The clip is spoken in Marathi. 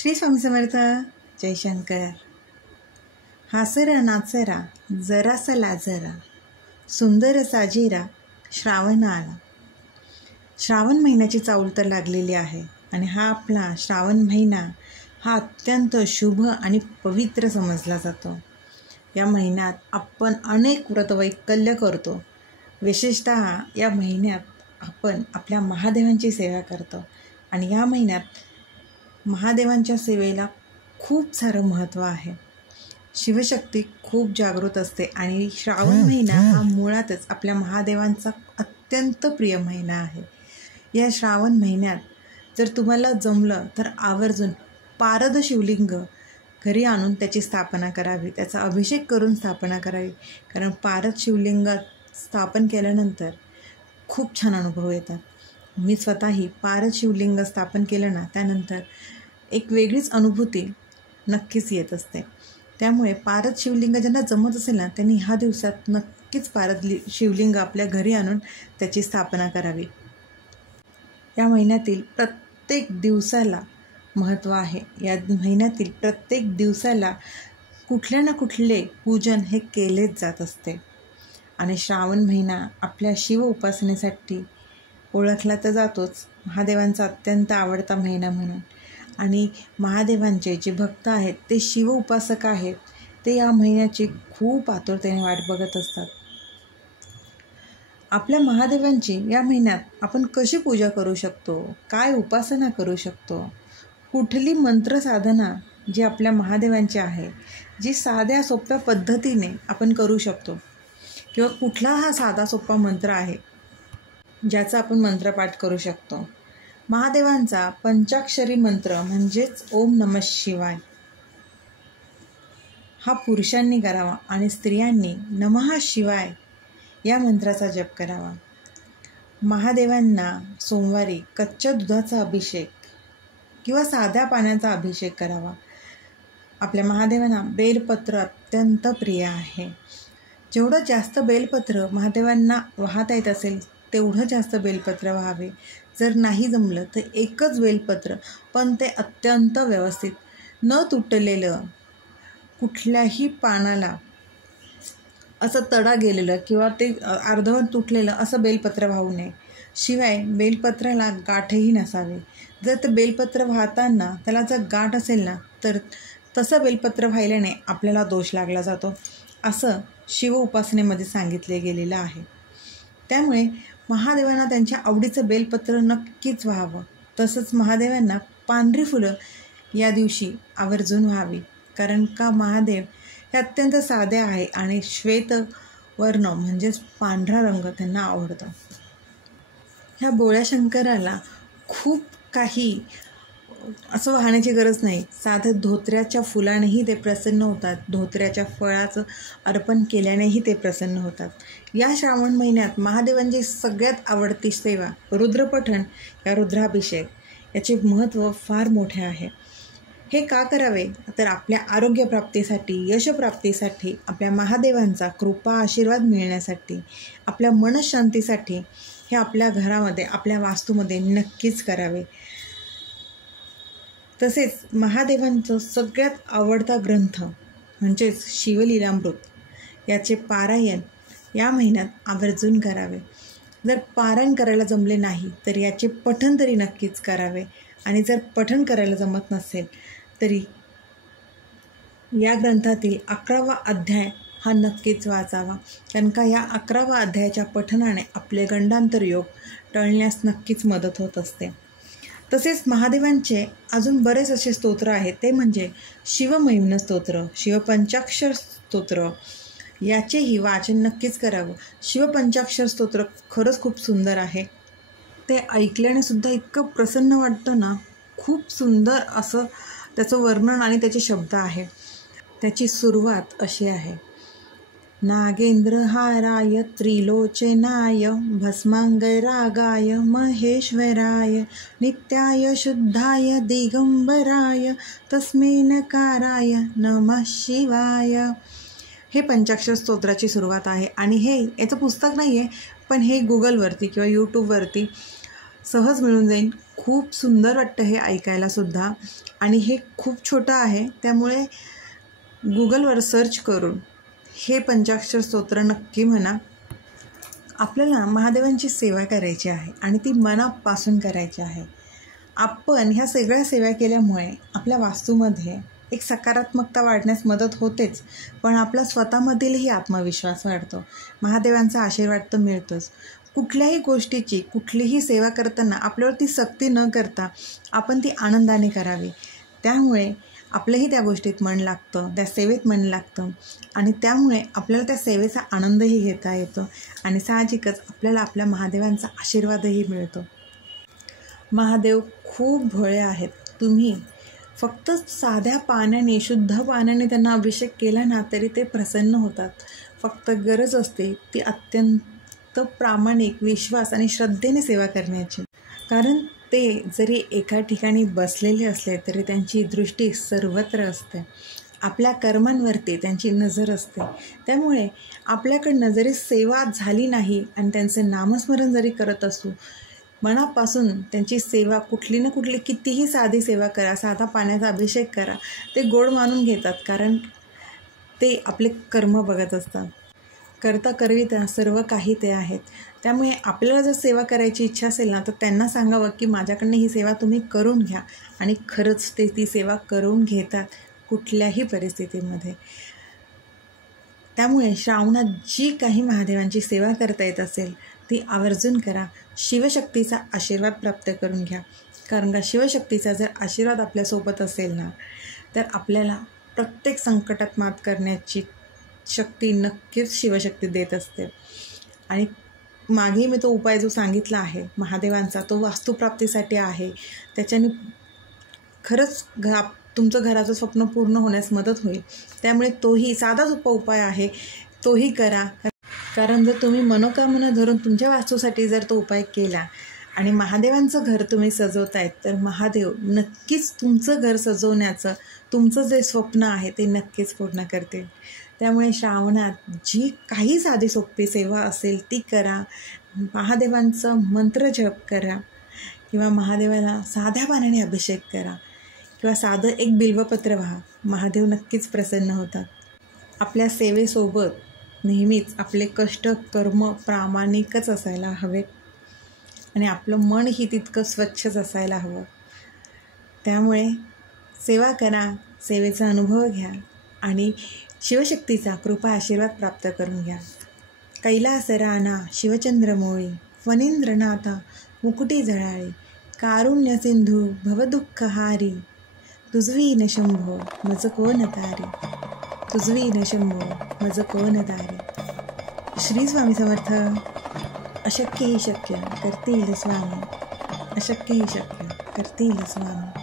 श्री स्वामी समर्थ. जयशंकर. हासरा नाचरा जरासा लाजरा, सुंदर साजेरा श्रावण आला. श्रावण महिन्याची चाऊल तर लागलेली आहे आणि हा आपला श्रावण महिना हा अत्यंत शुभ आणि पवित्र समजला जातो. या महिन्यात आपण अनेक व्रतवैकल्य करतो. विशेषतः या महिन्यात आपण आपल्या महादेवांची सेवा करतो आणि या महिन्यात महादेवांच्या सेवेला खूप सारं महत्त्व आहे. शिवशक्ती खूप जागृत असते आणि श्रावण महिना हा मुळातच आपल्या महादेवांचा अत्यंत प्रिय महिना आहे. या श्रावण महिन्यात जर तुम्हाला जमलं तर आवर्जून पारद शिवलिंग घरी आणून त्याची स्थापना करावी, त्याचा अभिषेक करून स्थापना करावी. कारण पारद शिवलिंग स्थापन केल्यानंतर खूप छान अनुभव येतात. मी स्वतःही पारद शिवलिंग स्थापन केलं ना, त्यानंतर एक वेगळीच अनुभूती नक्कीच येत असते. त्यामुळे पारद शिवलिंग ज्यांना जमत असेल ना, त्यांनी ह्या दिवसात नक्कीच पारद शिवलिंग आपल्या घरी आणून त्याची स्थापना करावी. या महिन्यातील प्रत्येक दिवसाला महत्त्व आहे. या महिन्यातील प्रत्येक दिवसाला कुठल्या ना कुठले पूजन हे केलेच जात असते. आणि श्रावण महिना आपल्या शिव उपासनेसाठी ओळखला तर जातोच, महादेवांचा अत्यंत आवडता महिना म्हणून. आणि महादेवांचे जे भक्त आहेत, ते शिव उपासक आहेत, ते या महिन्याची खूप आतुरतेने वाट बघत असतात. आपल्या महादेवांची या महिन्यात आपण कशी पूजा करू शकतो, काय उपासना करू शकतो, कुठली मंत्र साधना जी आपल्या महादेवांची आहे, जी साध्या सोप्या पद्धतीने आपण करू शकतो, किंवा कुठला हा साधा सोपा मंत्र आहे ज्याचा आपण मंत्रपाठ करू शकतो. महादेवांचा पंचाक्षरी मंत्र म्हणजेच ओम नमः शिवाय हा पुरुषांनी करावा आणि स्त्रियांनी नमः शिवाय या मंत्राचा जप करावा. महादेवांना सोमवारी कच्च्या दुधाचा अभिषेक किंवा साध्या पाण्याचा अभिषेक करावा. आपल्या महादेवांना बेलपत्र अत्यंत प्रिय आहे. जेवढं जास्त बेलपत्र महादेवांना वाहता येत असेल तेवढं जास्त बेलपत्र व्हावे. जर नाही जमलं तर एकच बेलपत्र, पण ते अत्यंत व्यवस्थित न तुटलेलं, कुठल्याही पानाला असं तडा गेलेलं किंवा ते अर्धवट तुटलेलं असं बेलपत्र वाहू नये. शिवाय बेलपत्राला गाठही नसावे. जर ते बेलपत्र वाहताना त्याला जर गाठ असेल ना, तर तसं बेलपत्र वाहिल्याने आपल्याला दोष लागला जातो, असं शिव उपासनेमध्ये सांगितले गेलेलं आहे. त्यामुळे महादेवांना त्यांच्या आवडीचं बेलपत्र नक्कीच व्हावं. तसंच महादेवांना पांढरी फुलं या दिवशी आवर्जून व्हावी. कारण का महादेव हे अत्यंत साधे आहे आणि श्वेत वर्ण म्हणजेच पांढरा रंग त्यांना आवडतो. ह्या भोळ्या शंकराला खूप काही असं वाहण्याची गरज नाही. साधं धोत्र्याच्या फुलानेही ते प्रसन्न होतात, धोत्र्याच्या फळाचं अर्पण केल्यानेही ते प्रसन्न होतात. या श्रावण महिन्यात महादेवांची सगळ्यात आवडती सेवा रुद्रपठण या रुद्राभिषेक याचे महत्त्व फार मोठे आहे. हे का करावे तर आपल्या आरोग्यप्राप्तीसाठी, यशप्राप्तीसाठी, आपल्या महादेवांचा कृपा आशीर्वाद मिळण्यासाठी, आपल्या मनःशांतीसाठी हे आपल्या घरामध्ये, आपल्या वास्तूमध्ये नक्कीच करावे. तसेच महादेवांचं सगळ्यात आवडता ग्रंथ म्हणजेच शिवलीलामृत याचे पारायण या महिन्यात आवर्जून करावे. जर पारायण करायला जमले नाही तर याचे पठण तरी नक्कीच करावे. आणि जर पठण करायला जमत नसेल तरी या ग्रंथातील 11वा अध्याय हा नक्कीच वाचावा. कारण का या 11वा अध्यायाच्या पठणाने आपले गंडांतर योग टळण्यास नक्कीच मदत होत असते. तसेच महादेवांचे अजून बरेच असे स्तोत्र आहेत, ते म्हणजे शिवमहिम्न स्तोत्र, शिवपंचाक्षर स्तोत्र याचेही वाचन नक्कीच करावं. शिवपंचाक्षर स्तोत्र खरंच खूप सुंदर आहे. ते ऐकल्याने सुद्धा इतकं प्रसन्न वाटतं ना, खूप सुंदर असं त्याचं वर्णन आणि त्याचे शब्द आहे. त्याची सुरुवात अशी आहे: नागेंद्रहाराय त्रिलोचनाय भस्मांगरागाय महेश्वराय नित्याय शुद्धाय दिगंबराय तस्मै नकाराय नमः शिवाय. हे पंचाक्षर स्तोत्राची सुरुवात आहे. आणि हे याचं पुस्तक नाही आहे, पण हे गुगलवरती किंवा यूट्यूबवरती सहज मिळून जाईल. खूप सुंदर वाटतं हे ऐकायलासुद्धा आणि हे खूप छोटं आहे. त्यामुळे गुगलवर सर्च करून हे पंचाक्षर स्तोत्र नक्की म्हणा. आपल्याला महादेवांची सेवा करायची आहे आणि ती मनापासून करायची आहे. आपण ह्या सगळ्या सेवा केल्यामुळे आपल्या वास्तूमध्ये एक सकारात्मकता वाढण्यास मदत होतेच, पण आपला स्वतःमधीलही आत्मविश्वास वाढतो. महादेवांचा आशीर्वाद तर मिळतोच. कुठल्याही गोष्टीची कुठलीही सेवा करताना आपल्यावरती सक्ती न करता आपण ती आनंदाने करावी. त्यामुळे आपलंही त्या गोष्टीत मन लागतं, त्या सेवेत मन लागतं आणि त्यामुळे आपल्याला त्या सेवेचा आनंदही घेता येतो आणि साहजिकच आपल्याला आपल्या महादेवांचा आशीर्वादही मिळतो. महादेव खूप भोळे आहेत. तुम्ही फक्त साध्या पाण्याने, शुद्ध पाण्याने त्यांना अभिषेक केला ना तरी ते प्रसन्न होतात. फक्त गरज असते ती अत्यंत प्रामाणिक, विश्वास आणि श्रद्धेने सेवा करण्याची. कारण ते जरी एका ठिकाणी बसलेले असले तरी त्यांची दृष्टी सर्वत्र असते. आपल्या कर्मांवरती त्यांची नजर असते. त्यामुळे आपल्याकडनं जरी सेवा झाली नाही आणि त्यांचे नामस्मरण जरी करत असू, मनापासून त्यांची सेवा कुठली ना कुठली, कितीही साधी सेवा करा, साधा पाण्याचा अभिषेक करा, ते गोड मानून घेतात. कारण ते आपले कर्म बघत असतात. करता करविता सर्व काही ते आहेत. त्यामुळे आपल्याला जर सेवा करायची इच्छा असेल ना तर त्यांना सांगावं की माझ्याकडनं ही सेवा तुम्ही करून घ्या आणि खरंच ते ती सेवा करून घेतात कुठल्याही परिस्थितीमध्ये. त्यामुळे श्रावणात जी काही महादेवांची सेवा करता येत असेल ती आवर्जून करा. शिवशक्तीचा आशीर्वाद प्राप्त करून घ्या. कारण का शिवशक्तीचा जर आशीर्वाद आपल्यासोबत असेल ना तर आपल्याला प्रत्येक संकटात मात करण्याची शक्ती नक्कीच शिवशक्ती देत असते. आणि मागे मी तो उपाय जो सांगितला आहे महादेवांचा, तो वास्तुप्राप्तीसाठी आहे. त्याच्याने खरंच तुमचं घराचं स्वप्न पूर्ण होण्यास मदत होईल. त्यामुळे तोही साधा सोपा उपाय आहे, तोही करा. कारण जर तुम्ही मनोकामना धरून तुमच्या वास्तूसाठी जर तो उपाय केला आणि महादेवांचं घर तुम्ही सजवतायत तर महादेव नक्कीच तुमचं घर सजवण्याचं तुमचं जे स्वप्न आहे ते नक्कीच पूर्ण करतील. त्यामुळे श्रावणात जी काही साधी सोपी सेवा असेल ती करा. महादेवांचं मंत्र जप करा किंवा महादेवाला साध्या पाण्याने अभिषेक करा किंवा साधं एक बिल्वपत्र वाहा. महादेव नक्कीच प्रसन्न होतात. आपल्या सेवेसोबत नेहमीच आपले कष्ट, कर्म प्रामाणिकच असायला हवेत आणि आपलं मनही तितकं स्वच्छच असायला हवं. त्यामुळे सेवा करा, सेवेचा अनुभव घ्या आणि शिवशक्तीचा कृपा आशीर्वाद प्राप्त करून घ्या. कैलास राना शिवचंद्रमोळी, फणींद्रनाथा मुकुटी जळाळी, कारुण्य सिंधू भवदुःखहारी, तुझवीन शंभो मज कोण तारी, तुझवीन शंभो मज कोण तारी. श्री स्वामी समर्थ. अशक्य ही शक्य करतील स्वामी, अशक्य ही शक्य करतील स्वामी.